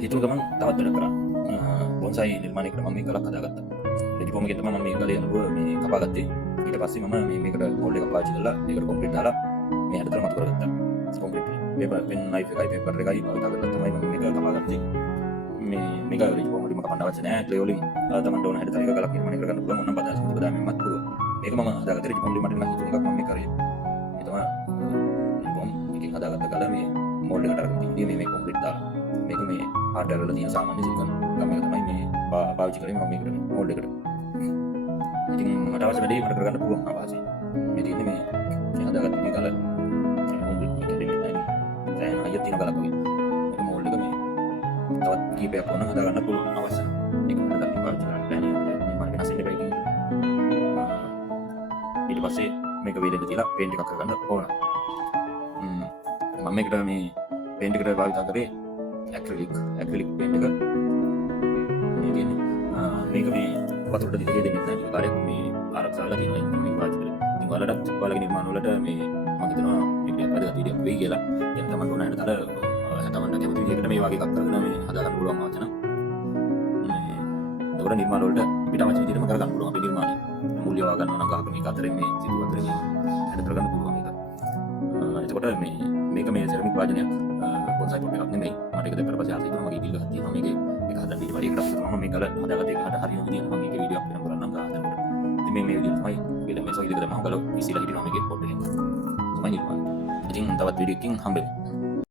හිතුව ගමන් තවත් වැඩ කරා. බොන්සයි නිර්මාණය කරා. මම මේ ගලක් හදාගත්තා. රෙජිපෝම එකෙන් තමයි මම මේ ගලේ අනුව මේ කපාගත්තේ. ඊට පස්සේ මම මේකට හෝල්ඩ් එකක් පාවිච්චි කරලා මේකට කොන්ක්‍රීට් දාලා මේ හැඩතල මතු කරගත්තා. කොන්ක්‍රීට් පේපර් පෙන් නයිෆ් එකයි පේපර් එකයි පාවිච්චි කරලා තමයි මම මේක කපාගත්තේ. මේක රෙජිපෝම වලින්ම කපන්න අවශ්‍ය නැහැ. ක්ලේ වලින් තමන්ට ඕන හැඩතල එක ගලක් නිර්මාණය කරගන්න පුළුවන්. මොනම බදාස් මුතු බදාමෙන්වත් පුළුවන්. මේක මම හදාගත්තේ රෙජිපෝම වලින් මට නම් හිතුණ එකක් මම මේ කරේ. ඒ තමයි රෙජිපෝම එකෙන් හදාගත්ත ගල මේ මෝල්ඩ් එකට අරගෙන තියෙන්නේ මේ කොන්ක්‍රීට් දාලා. මේක මේ හાર્ඩ්වෙයාර් වල තියෙන සාමාන්‍ය සිලිකන් ගම් එක තමයි මේ පාවිච්චි කරේ මම මේකට මෝල්ඩ් එකට. ඉතින් මට අවශ්‍ය වැඩේ මට කරගන්න පුළුවන් අවශ්‍යයි. මේ තියෙන්නේ මේ හදාගත්ත මේ කලර් කොන්ක්‍රීට් එක දෙන්නේ නැහැ. දැන් අයිය තියෙන කලර් වගේ. මේක මෝල්ඩ් එක මේ තවත් කීපයක් වුණා හදාගන්න පුළුවන් අවශ්‍යයි. ඒක මට දැන් පාවිච්චි කරන්න බැහැ නේද? මම වෙනස් වෙන්න බෑ කියන්නේ. ඊට පස්සේ මේක වේලෙක තියලා පේන්ට් එකක් කරගන්න ඕන. මම මේකට මේ පේන්ට් එකට භාවිත කරේ ඇක්‍රිලික් පේන්ට් එක. මේක මේ වතුරට දිගේ දෙන්නේ නැහැ. මේ කාර්යයක් මේ ආරක්ෂාවලා තියෙනවා මේ පාවිච්චි කරේ. ඉතින් ඔයාලටත් ඔයාලගේ නිර්මාණ වලට මේ මම හිතනවා මේක වැදගත් වීඩියෝක් වෙයි කියලා. දැන් තමයි ඕන හැටතල තමන්ට කැමති විදිහකට මේ වගේ එකක් කරගෙන මේ හදාගන්න පුළුවන් අවශ්‍ය නම් ඒකට නිර්මාණ වලට පිට අවශ්‍ය විදිහටම කරගන්න පුළුවන් අපේ නිර්මාණය. මූල්‍ය වා ගන්නවා නම් ගහක මේක අතරේ මේ සිතු අතරේ මේ හැඩ කරගන්න පුළුවන් මේක. එතකොට මේක මේ සෙරමික් වාදනයක් බොන්සයි පොට් එකක් නෙමෙයි. මට ඒක දැක්කට පස්සේ ආසයි මගේ ඉතිල් එකක් තියෙනවා මේකේ. ඒක හදන්න ඊට පස්සේ ඒකට මම මේ ගල හදාගත්ත එකට හරියම විදිහට මම මේකේ වීඩියෝ අප්ලෝඩ් කරන්නම් ගහන්න. ඉතින් මේ විදිහට තමයි මේක මේ සොයිල් එකට මම ගල ඉස්සෙල්ලා හිටිනවා මේකේ පොට් එකේ. තමයි නිර්මාණය. ඉතින් තවත් වීඩියෝ එකකින් හම්බෙමු.